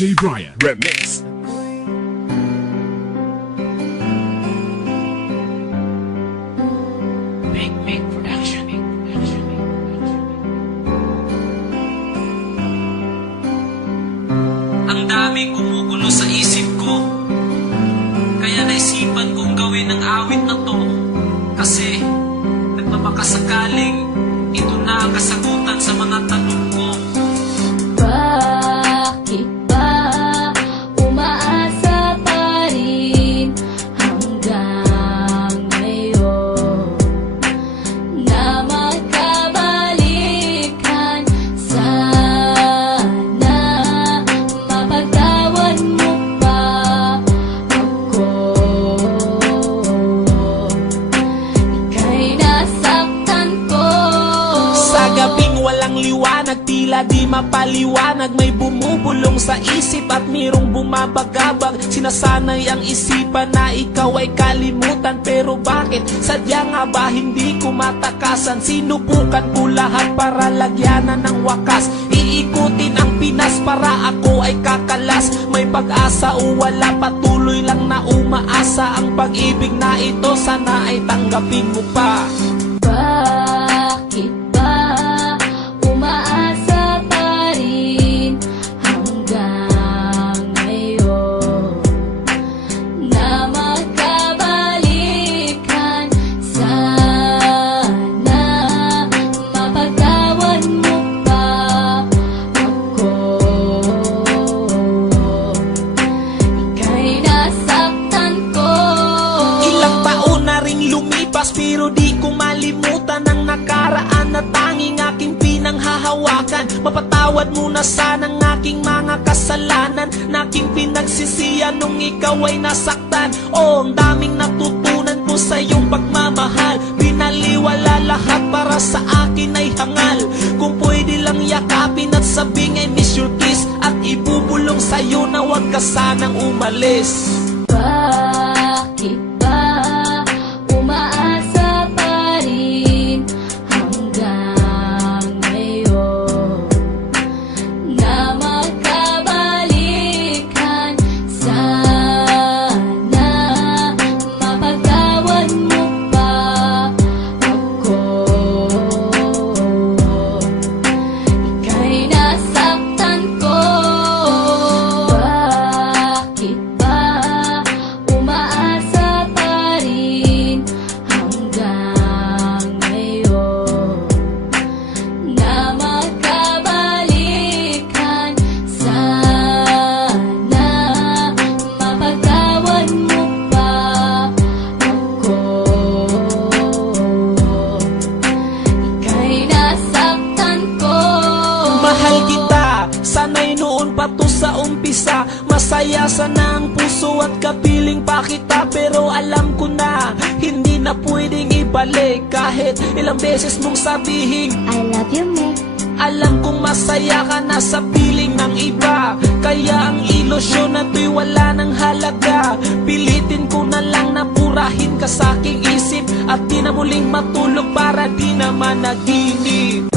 DJ Brian Remix. Make production. Ang daming gumugulo sa isip ko, kaya naisipan kong gawin ang awit na to. Kasi nagmabakasakaling ito na ang kasagutan sa mga tanong ko. Bakit ba umaasa pa rin hanggang ngayon na magkabalikan? Sana mapagtawan mo pa ako. Ika'y nasaktan ko. Sa gabing walang liwanag, tila di mapaliwanag, may bumubulong sa isip at mayroong bumabagabag. Sinasanay ang isipan na ikaw ay kalimutan, pero bakit? Sadya nga ba hindi ko matakasan? Sinubukan ko lahat para lagyanan ng wakas. Iikutin ang Pinas para ako ay kakalas. May pag-asa o wala, patuloy lang na umaasa. Ang pag-ibig na ito sana ay tanggapin mo pa. Bakit ba umaasa pa rin hanggang ngayon na magkabalikan? Sana mapagtawan mo pa ako. Ika'y nasaktan ko. Ilang taon na ring lumipas, pero di ko malimutan ang nakaraan na tanging aking pinanghahawakan. Mapatawad mo na sana ang aking mga kasalanan na aking pinagsisiyan nung ikaw ay nasaktan. Oh, ang daming natutunan ko sa iyong pagmamahal. Pinaliwala lahat para sa akin ay hangal. Kung pwede lang yakapin at sabing I miss your kiss, at ibubulong sa'yo na huwag ka sanang umalis. Bakit ba umaasa pa rin hanggang ngayon na magkabalikan? Sana mapagtawan mo pa ako. Ika'y nasaktan ko. Bakit ba umaasa pa rin hanggang ngayon na magkabalikan? Sana mapagtawan mo pa ako. Ika'y nasaktan ko. Mahal kita, sanay noon pa to sa umpisa. Masaya sana ang puso at kapiling pa kita, pero alam ko na hindi na pwedeng ibalik. Kahit ilang beses mong sabihin I love you, me. alam kong masaya ka na sa piling ng iba. Kaya ang ilusyon na to'y wala ng halaga. Pilitin ko na lang na purahin ka sa aking isip, at di na muling matulog para di na managinip.